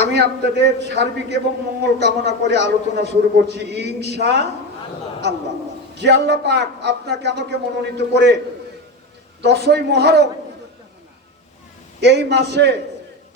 আমি আপনাদের সার্বিক এবং মঙ্গল কামনা করে আলোচনা শুরু করছি ইনশাআল্লাহ। যে আল্লাহ পাক আপনাকে আমাকে মনোনীত করে 10ই মুহররম এই মাসে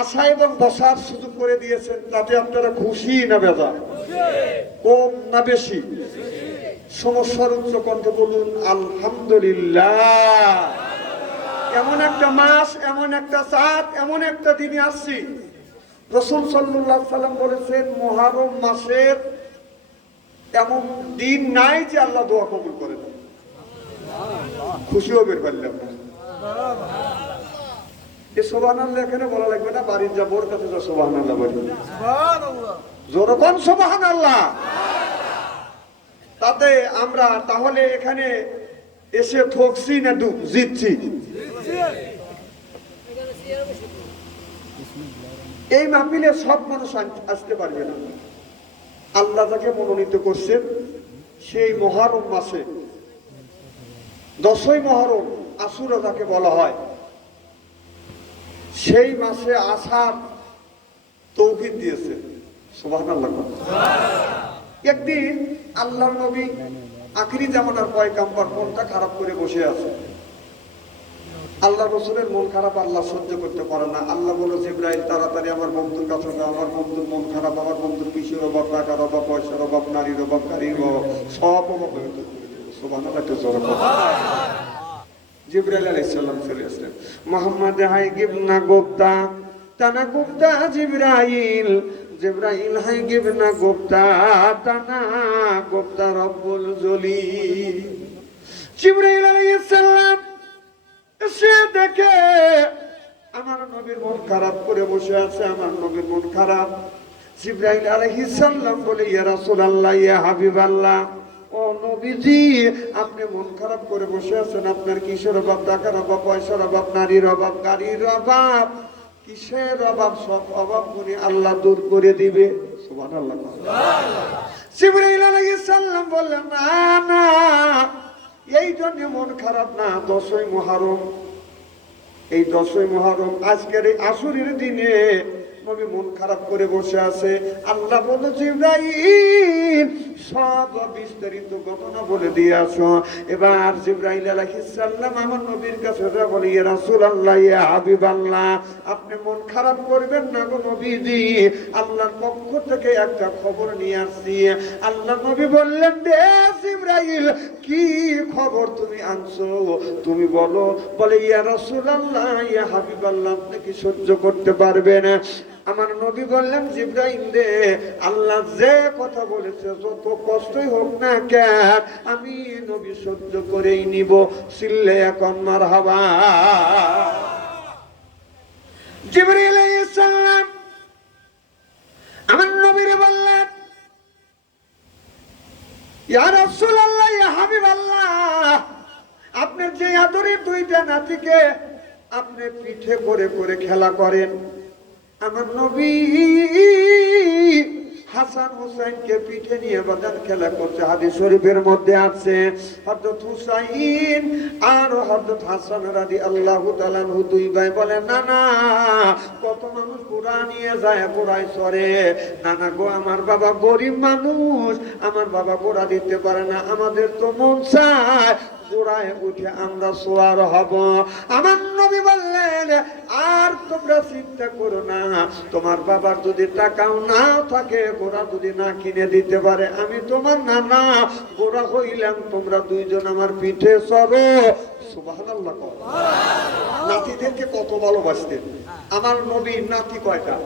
আসা এবং বসার সুযোগ করে দিয়েছেন, তাতে আপনারা খুশি না বেজার? কম না বেশি? সমস্যার উচ্চ কণ্ঠে বলুন আলহামদুলিল্লাহ। এমন একটা মাস, এমন একটা চাঁদ, এমন একটা দিনে আসছি, রাসূল সাল্লাল্লাহু আলাইহি সাল্লাম বলেছেন মুহররম মাসের এমন দিন নাই যে আল্লাহ দোয়া কবুল করে না। খুশি হবেন বললাম না? এই সুবহানাল্লাহ এখানে বলা লাগবে না, বাড়ির যা বোর কাছে যা সুবহানাল্লাহ বলি। সুবহানাল্লাহ, জোরে কোন সুবহানাল্লাহ। তাতে আমরা তাহলে এখানে এসে ঠকছি না জিতছি? এই মাহফিলে সব মানুষ আসতে পারবে না। আল্লাহ যাকে মনোনীত করছেন সেই মুহররম মাসে 10ই মুহররম আশুরা যাকে বলা হয়, সেই মাসে আসার তৌফিক দিয়েছে। সুবহানাল্লাহ। একদিন আল্লাহর নবী আখিরি জামানার পয়গাম্বর মনটা খারাপ করে বসে আছে। আল্লাহ রাসূলের মন খারাপ আল্লাহ সহ্য করতে পারে না। আল্লাহ বলে জিবরাইল তাড়াতাড়ি আমার বন্ধুর কাছে যাও, আমার বন্ধুর মন খারাপ, আমার বন্ধুর কিসের অভাব, টাকার অভাব, পয়সার অভাব, নারীর অভাব, গাড়ির অভাব, সব অভাব হয়ে গেছে। সুবহানাল্লাহ। জিবরাইল আলাইহিস সালাম চলে আসলেন। মুহাম্মদ হাই গিবনা গুপ্তা তানা গুপ্তা জিবরাইল, জিবরাইল হাই গিবনা গুপ্তা তানা গুপ্তা রব্বুল জলিল। জিবরাইল আলাইহিস সালাম সে দেখে আমার নবীর মন খারাপ করে বসে আছে, আমার নবীর মন খারাপ। জিবরাইল আলাইহিস সালাম বলে ইয়া রাসূলুল্লাহ, ইয়া হাবিবাল্লাহ, ও নবীজি আপনি মন খারাপ করে বসে আছেন, আপনার কিসের অভাব, টাকার অভাব, পয়সার অভাব, নারীর অভাব, গাড়ির অভাব, কিসের অভাব? সব অভাব গুলি আল্লাহ দূর করে দিবে। সুবহানাল্লাহ। জিবরাইল আলাইহিস সালাম বললেন না না, এই জন্য মন খারাপ না। 10ই মুহররম, এই 10ই মুহররম আজকের এই আসরের দিনে নবী মন খারাপ করে বসে আছে। আল্লাহ বলে জিবরাইল সব বিস্তারিত ঘটনা বলে দিয়ে আসো। এবার জিবরাইল আলাইহিস সালাম আমার নবীর কাছে যা বলে ইয়া রাসূলুল্লাহ, ইয়া হাবিবাল্লাহ, আপনি মন খারাপ করবেন না গো নবীজি, আল্লাহর পক্ষ থেকে একটা খবর নিয়ে আসছি। আল্লাহ নবী বললেন দে জিবরাইল, কি খবর তুমি আনছো তুমি বলো। বলে ইয়া রাসূলুল্লাহ, ইয়া হাবিবাল্লাহ, আপনি কি সহ্য করতে পারবেন? আমার নবী বললেন জিবরাইল রে, আল্লাহ যে কথা বলেছে যত কষ্টই হোক না কেন আমি নবী সহ্য করেই নিব। সিল্লে এখন মারহাবা। জিবরাইল আলাইহিস সালাম আমার নবীরে বললেন ইয়া রাসূলুল্লাহ, ইয়া হাবিবাল্লাহ, আপনি যে আদরের দুইটা নাতিকে আপনি পিঠে করে করে খেলা করেন, আমার নবী হাসান হুসাইনকে পিঠে নিয়ে বাজার খেলা করছে। হাদিস শরীফের মধ্যে আছে হযরত হুসাইন আর হযরত হাসান রাদিয়াল্লাহু তাআলা আনহু দুই ভাই বলে না না, কত মানুষ ঘোড়া নিয়ে যায়, ঘোড়ায় চড়ে। না না গো, আমার বাবা গরিব মানুষ, আমার বাবা ঘোড়া দিতে পারে না, আমাদের তো মন চায় ঘোড়ায় উঠে আমরা সওয়ার হব। আমার নবী বললেন আর তোমরা চিন্তা করো না, তোমার বাবার যদি টাকাও না থাকে, ঘোড়া যদি না কিনে দিতে পারে, আমি তোমার নানা ঘোড়া হইলাম, তোমরা দুইজন আমার পিঠে চড়ো। সুবহানাল্লাহ। নাতিদেরকে কত ভালোবাসতেন। আমার নবীর নাতি কয়টা?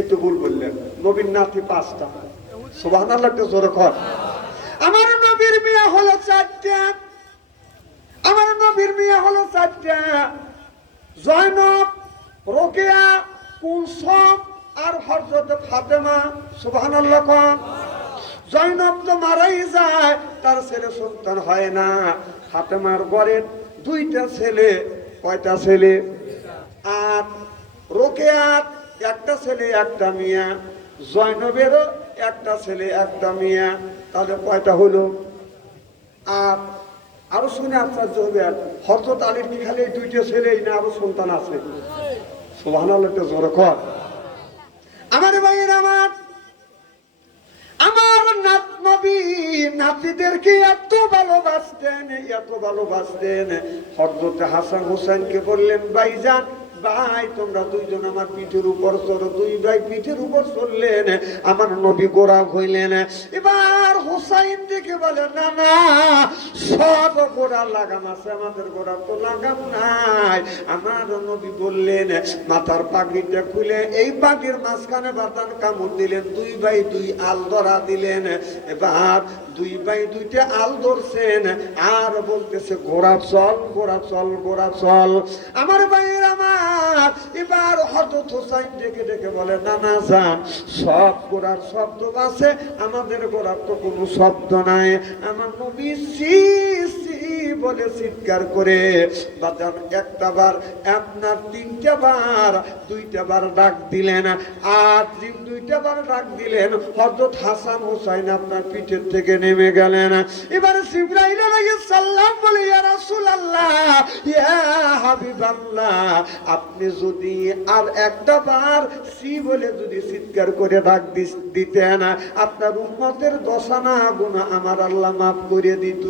একটু ভুল বললেন, নবীর নাতি 5টা। সুবহানাল্লাহ, একটু জোরে কর। আমার নবীর মেয়ে হলো 4টা। আমার নবীর মেয়ে হলো 4টা, জয়নব, রোকেয়া, কুলসুম আর হযরত ফাতেমা। সুবহানাল্লাহ। জয়নব তো মারাই যায়, তার ছেলে সন্তান হয় না। ফাতেমার ঘরের 2টা ছেলে। কয়টা ছেলে? 8। রোকেয়ার 1টা ছেলে 1টা মেয়ে, জয়নবেরও 1টা ছেলে 1টা মেয়ে, তাহলে কয়টা হলো? 8। আরো শুনে আশ্চর্য হবে, হযরত আলীর কি খালি 2টা ছেলেই না আরো সন্তান আছে? সুবহানাল্লাহ একটা জোরে কর। আমার ভাইয়ের আমার নবী নাতিদেরকে এত ভালোবাসতেন, এত ভালোবাসতেন। হযরত হাসান হোসেনকে বললেন, ভাইজান ভাই তোমরা দুইজন আমার পিঠের উপর চড়ো। দুই ভাই পিঠের উপর চড়লেন, আমার নবী গোড়া হইলেন। এবার হোসাইন দেখে বলে, না না, সব গোড়া লাগাম আছে, আমাদের গোড়া তো লাগাম নাই। আমার নবী বললেন, মাথার পাগড়িটা খুলে এই পাগড়ির মাঝখানে বাদান কামড় দিলেন। দুই ভাই দুই আল ধরা দিলেন। এবার দুই ভাই দুইটা আল ধরছেন আর বলতেছে, ঘোড়া চল, ঘোড়া চল, ঘোড়া চল। আমার ভাইয়ের আমার এবার হযরত হোসাইন ডেকে ডেকে বলে, না না যান, সব ঘোড়ার শব্দ আছে, আমাদের ঘোড়ার তো কোনো শব্দ নাই। আমার নবী সি সি বলে চিৎকার করে বাজান একটা বার, আপনার তিনটা বার, দুইটা বার ডাক দিলেন। আর দুইটা বার ডাক দিলেন, হযরত হাসান হোসাইন আপনার পিঠের থেকে নেমে গেলেন। এবারে জিবরাইল আলাইহিস সালাম বলে, ইয়া রাসূলুল্লাহ, ইয়া হাবিবাল্লাহ, আপনি যদি আর একটা বার সি বলে যদি চিৎকার করে ডাক দিতেন, আপনার উম্মতের দশানা গুনাহ আমার আল্লাহ মাফ করে দিত।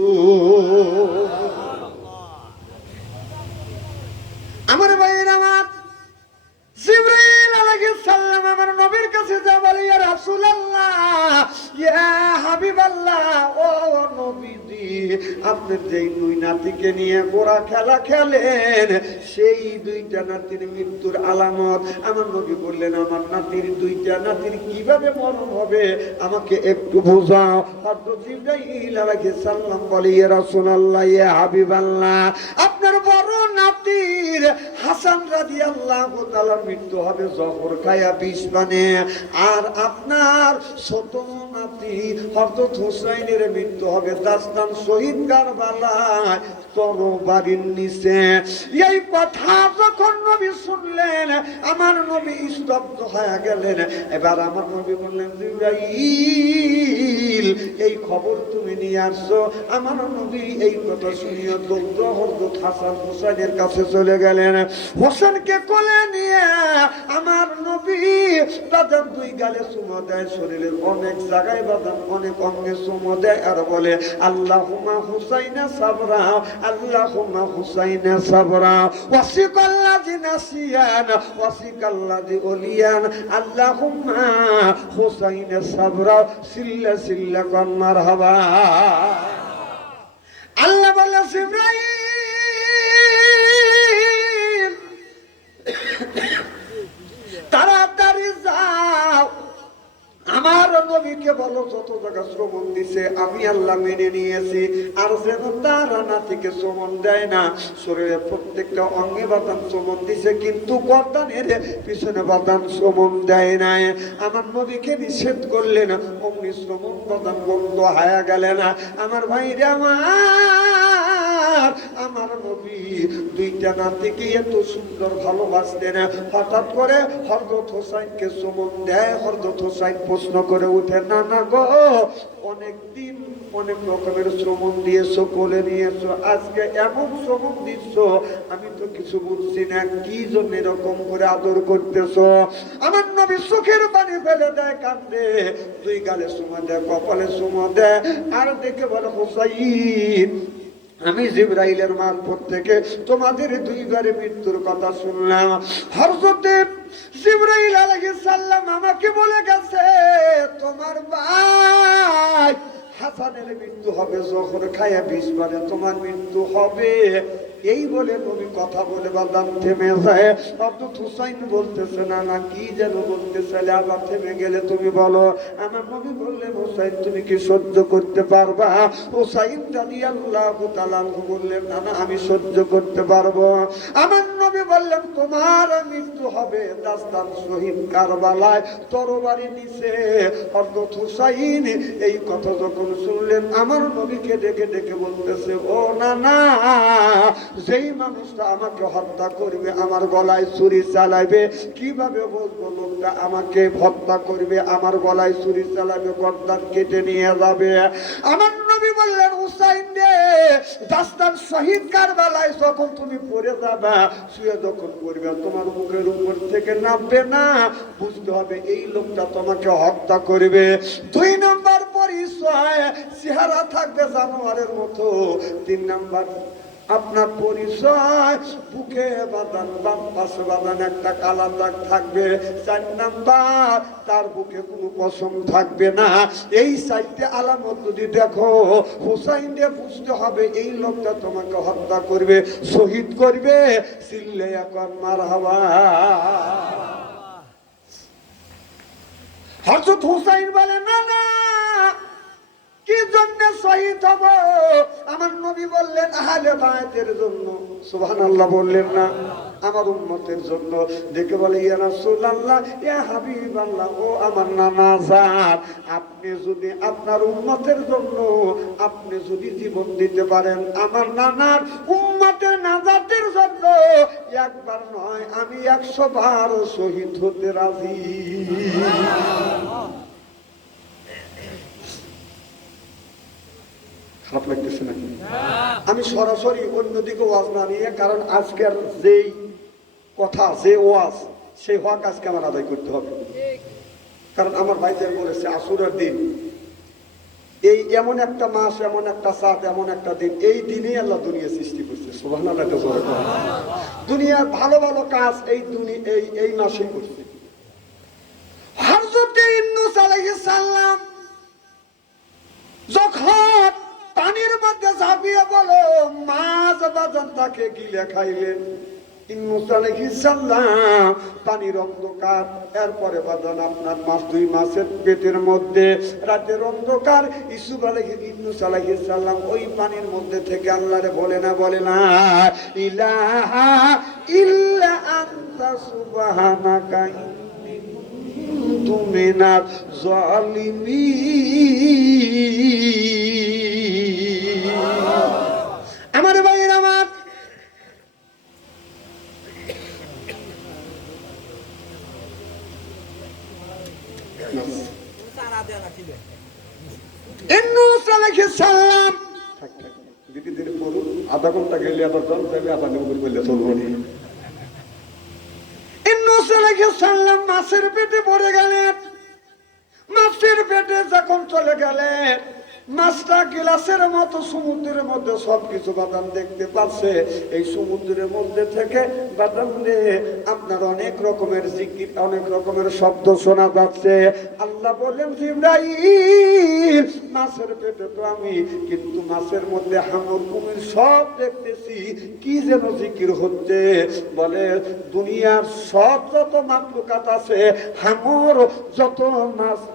আমার ভাইয়ের আমার জিবরাইল আলাইহিস সালাম আমার নবীর কাছে যা বলে, ইয়া রাসূলুল্লাহ, ইয়া হাবিবাল্লাহ, ও নবীজি, আপনি যেই দুই নাতিকে নিয়ে গোড়া খেলা খেলেন, সেই দুইটা নাতির মৃত্যুর আলামত। আমার নবী বললেন, আমার নাতির দুইটা নাতির কিভাবে মরণ হবে আমাকে একটু বোঝাও। হযরত জিবরাইল আলাইহিস সালাম বলে, ইয়া রাসূলুল্লাহ, ইয়া হাবিবাল্লাহ, আপনার বড় নাতির হাসান রাদিয়াল্লাহু তাআলা মৃত্যু হবে জহর খায়া বিষ পানে। আর আপনার ছোট নাতি হযরত হোসাইনের মৃত্যু হবে দাস্তান শহীদ কারবালায় তরবারির নিচে। এই কথা যখন নবী শুনলেন, আমার নবী স্তব্ধ হয়ে গেলেন। এবার আমার নবী বললেন, জিবরাইল, এই খবর তুমি নিয়ে আসছো। আমার নবী এই কথা শুনিয়ে দৌড় হযরত হাসান হোসেনের কাছে চলে গেলেন। হোসেনকে কোলে নিয়ে আমার নবী বাদাম দুই গালে চুমো দেয়, শরীরের অনেক জায়গায় বাদাম অনেক অঙ্গে চুমো দেয় আর বলে, আল্লাহুম্মা হুসাইনা সাবরা, আল্লাহুম্মা হুসাইনা সাবরা, ওয়াসিকাল্লাযিনা সিয়ান, ওয়াসিকাল্লাযি ওলিয়ান, আল্লাহুম্মা হুসাইনা সাবরা, সিল্লা সিল্লা কান মারহাবা। আল্লাহ বলে, জিবরাইল তাড়াতাড়ি যাও, আমার নবীকে বলো যত জায়গা শ্রমণ দিছে আমি আল্লাহ মেনে নিয়েছি। আর যেন তারা নাতিকে শ্রমণ দেয় না। শরীরের প্রত্যেকটা অঙ্গে বাদান শ্রমণ দিছে, কিন্তু গর্দানের পিছনে বাদান শ্রমণ দেয় নাই। আমার নবীকে নিষেধ করলেন, অমনি শ্রমণ বাদান বন্ধ হয়ে গেলেন। আমার ভাইরা আমার নবী দুইটা নাতিকে এত সুন্দর ভালোবাসতেন। হঠাৎ করে হযরত হোসাইনকে চুমন দেয়। হযরত হোসাইন প্রশ্ন করে উঠে, না না গো, অনেকদিন অনেক রকমের শ্রমণ দিয়েছো, কোলে নিয়েছো, আজকে এমন শ্রমণ দিচ্ছ আমি তো কিছু বুঝছি না, কি জন্য এরকম করে আদর করতেছো? আমার নবী চোখের পানি ফেলে দেয়, কান্দে, দুই গালে চুমো দেয়, কপালে চুমো দেয়, আর দেখে বলে, হোসাইন, আমি জিবরাইলের মারফত থেকে তোমাদের দুইবারে মৃত্যুর কথা শুনলাম। হযরত জিবরাইল আলাইহিস সালাম আমাকে বলে গেছে, তোমার ভাই হাসানের মৃত্যু হবে জহর খায়া বিষ পানে, তোমার মৃত্যু হবে। এই বলে নবী কথা বলে বাদাম থেমে যায়। হযরত হুসাইন বলতেছে, না না, কি যেন বলতেছে, আবার থেমে গেলে তুমি বলো। আমার নবী বললেন, হুসাইন তুমি কি সহ্য করতে পারবা? হুসাইন রাদিয়াল্লাহু তাআলা বললেন, না না, আমি সহ্য করতে পারবো। আমার নবী বললেন, তোমার মৃত্যু হবে দাস্তান শহীদ কারবালায় তরবারি নিচে। হযরত হুসাইন এই কথা যখন শুনলেন, আমার নবীকে ডেকে ডেকে বলতেছে, ও না না, যেই মানুষটা আমাকে হত্যা করবে, আমার গলায় ছুরি চালাবে, কিভাবে বলবো লোকটা আমাকে হত্যা করবে, আমার গলায় ছুরি চালাবে, গর্দান কেটে নিয়ে যাবে? আমার নবী নবী বললেন হুসাইন রে দাস্তান শহীদ কারবালায় যখন তুমি পড়ে যাবা শুয়ে যখন পড়বে তোমার মুখের উপর থেকে নামবে না, বুঝতে হবে এই লোকটা তোমাকে হত্যা করবে। 2 নম্বর পরিচয় চেহারা থাকবে জানোয়ারের মতো। 3 নম্বর আপনার পরিচয় বুকে বাঁধান, বাম পাশে বাঁধান একটা কালা দাগ থাকবে। 4 নাম্বার তার বুকে কোনো পশম থাকবে না। এই 4টে আলামত যদি দেখো হুসাইনকে বুঝতে হবে এই লোকটা তোমাকে হত্যা করবে, শহীদ করবে। চিল্লে এখন মারহাবা। হযরত হুসাইন বলে না না, কি জন্য শহীদ হব? আমার নবী বললেন আহলে বায়তের জন্য। সুবহানাল্লাহ বললেন না? আমার উম্মতের জন্য। দেখে বলে ইয়া রাসূলুল্লাহ, ইয়া হাবিবাল্লাহ, ও আমার নানা জান, আপনি যদি আপনার উম্মতের জন্য আপনি যদি জীবন দিতে পারেন, আমার নানার উম্মতের নাজাতের জন্য, একবার নয় আমি 100 বার শহীদ হতে রাজি। খারাপ লাগতেছে নাকি? আমি সরাসরি অন্যদিকে ওয়াজ না নিয়ে, কারণ আজকের যেই কথা, যে ওয়াজ, সেই হক আজকে আমার আদায় করতে হবে। কারণ আমার ভাইদের বলেছে আসরের দিন, এই এমন একটা মাস, এমন একটা সাত, এমন একটা দিন, এই দিনেই আল্লাহ দুনিয়া সৃষ্টি করছে। সুবহানাল্লাহ। দুনিয়ার ভালো ভালো কাজ এই মাসেই করছে। হযরত ইউনূস আলাইহিস সালাম যখন পানির মধ্যে ঝাঁপিয়ে বলো মাছ বাজান তাকে গিলে খাইলেন, ইউনূস আলাইহিস সালাম পানির অন্ধকার, এরপরে বাজান আপনার মাছ, 2 মাসের পেটের মধ্যে রাতের অন্ধকার, ইউনূস আলাইহিস সালাম ওই পানির মধ্যে থেকে আল্লাহরে বলে না ইলাহা ইল্লা আনতা সুবহানাকা ইন্নী কুনতু মিনাজ জালিমিন। আমার ভাইয়ের আমার, ইউনূস আলাইহিস সালাম ধীরে ধীরে পড়ুন, আধা ঘন্টা গেলে আবার জল যাবে, আবার নবুর বললে চলবো না। ইউনূস আলাইহিস সালাম মাছের পেটে পড়ে গেলেন। মাছের পেটে যখন চলে গেলেন, মাছটা গ্লাসের মতো সমুদ্রের মধ্যে সবকিছু বাদাম দেখতে পাচ্ছে। এই সমুদ্রের মধ্যে থেকে বাদাম আপনার অনেক রকমের জিকির, অনেক রকমের শব্দ শোনা যাচ্ছে। আল্লাহ বলেন জিবরাইল, মাছের পেটে তো আমি, কিন্তু মাছের মধ্যে হাঙর কুমির সব দেখতেছি, কি যেন জিকির হচ্ছে। বলে দুনিয়ার সব যত মাখলুকাত আছে, হাঙর যত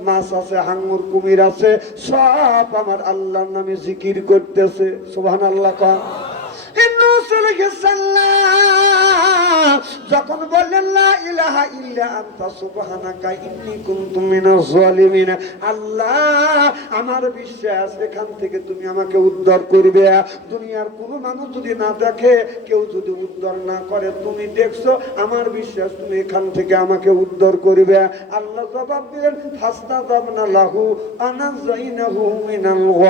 মাছ আছে, হাঙর কুমির আছে, সব আমার আল্লাহর নামে জিকির করতেছে। সুবহানাল্লাহ। ইউনূস আলাইহিস সালাম যখন বললেন লা ইলাহা ইল্লা আনতা সুবহানাকা ইন্নী কুনতু মিনাজ জালিমিন, আল্লাহ আমার বিশ্বাস এখান থেকে তুমি আমাকে উদ্ধার করবে। দুনিয়ার কোনো মানুষ যদি না দেখে, কেউ যদি উদ্ধার না করে, তুমি দেখছো, আমার বিশ্বাস তুমি এখান থেকে আমাকে উদ্ধার করবে। আল্লাহ জবাব দিলেন ফাস্তাজাবনা লাহু আনাযাইনাহু মিনাল